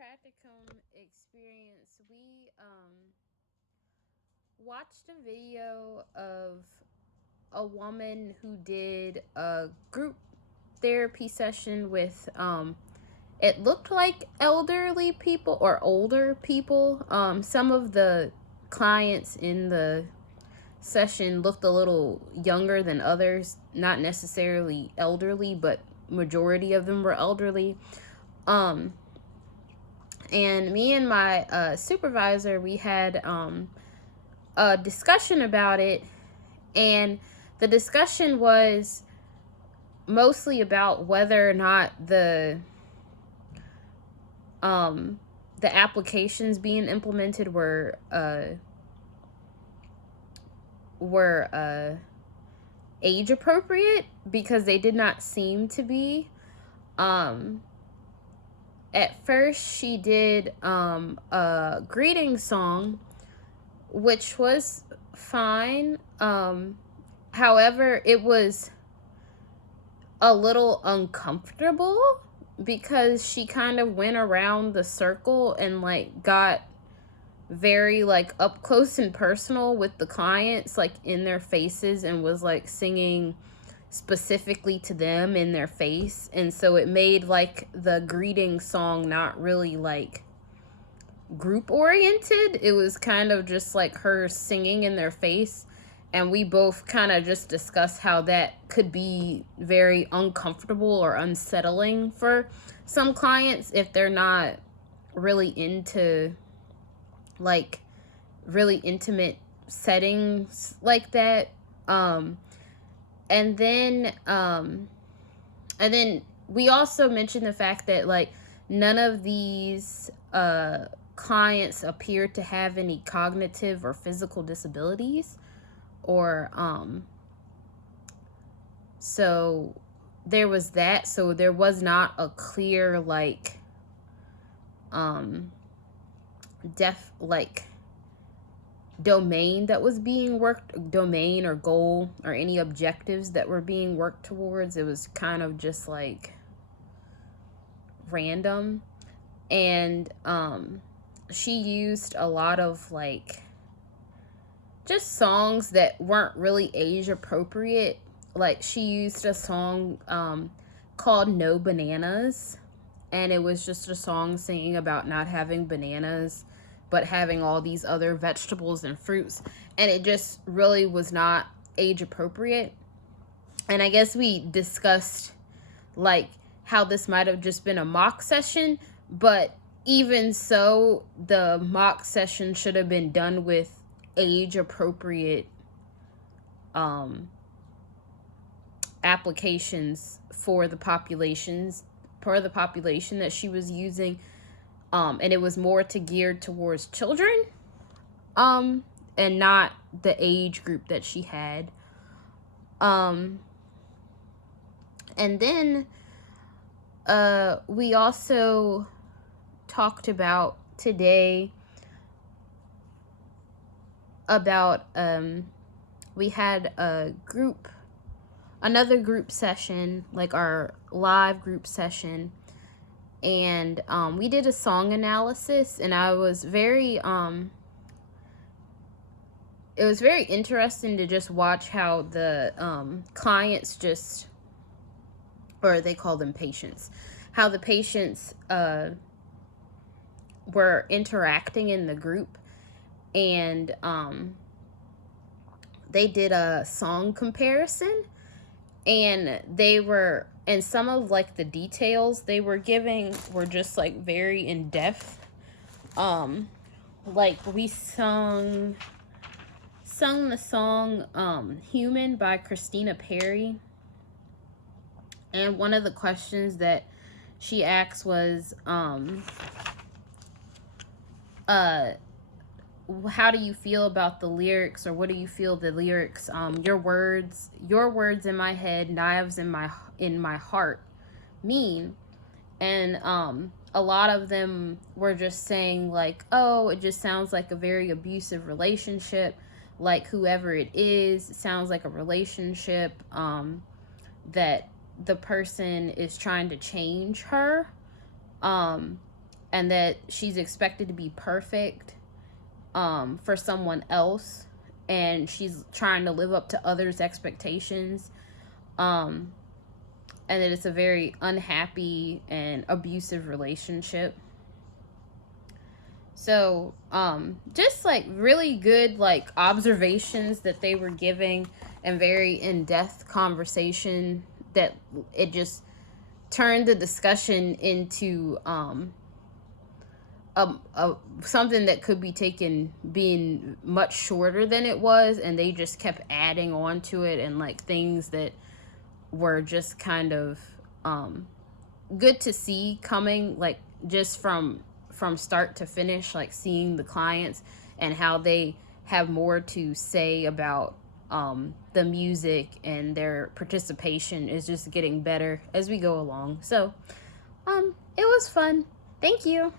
practicum experience, we watched a video of a woman who did a group therapy session with it looked like elderly people or older people. Some of the clients in the session looked a little younger than others, not necessarily elderly, but majority of them were elderly. Um, and me and my supervisor, we had a discussion about it, and the discussion was mostly about whether or not um, the applications being implemented were age appropriate, because they did not seem to be. Um, at first, she did a greeting song, which was fine. However, it was a little uncomfortable because she kind of went around the circle and like got very like up close and personal with the clients, like in their faces, and was like singing specifically to them in their face. And so it made like the greeting song not really like group oriented. It was kind of just like her singing in their face. And we both kind of just discussed how that could be very uncomfortable or unsettling for some clients if they're not really into like really intimate settings like that. Um, and then and then we also mentioned the fact that like none of these clients appear to have any cognitive or physical disabilities, or so there was that. So there was not a clear like def like domain that was being worked, domain or goal or any objectives that were being worked towards. It was kind of just like random. And she used a lot of like just songs that weren't really age appropriate. Like she used a song called No Bananas, and it was just a song singing about not having bananas but having all these other vegetables and fruits, and it just really was not age appropriate. And I guess we discussed like how this might have just been a mock session, but even so, the mock session should have been done with age appropriate um applications for the population that she was using. And it was more to geared towards children, um and not the age group that she had. um and then we also talked about today about we had another group session, like our live group session, and we did a song analysis, and I was very it was very interesting to just watch how the clients just, or they call them patients, how the patients were interacting in the group. And they did a song comparison, and they were, and some of like the details they were giving were just like very in depth. Like we sung the song Human by Christina Perri, and one of the questions that she asked was uh how do you feel about the lyrics, or what do you feel the lyrics, your words in my head, knives in my heart mean. And a lot of them were just saying like, oh, it just sounds like a very abusive relationship, like whoever it is, it sounds like a relationship that the person is trying to change her. um and that she's expected to be perfect for someone else, and she's trying to live up to others' expectations, um, and that it's a very unhappy and abusive relationship. So, just like really good like observations that they were giving, and very in-depth conversation that it just turned the discussion into something that could be taken being much shorter than it was, and they just kept adding on to it, and like things that were just kind of um good to see coming, like just from start to finish, like seeing the clients and how they have more to say about the music, and their participation is just getting better as we go along. So it was fun. Thank you.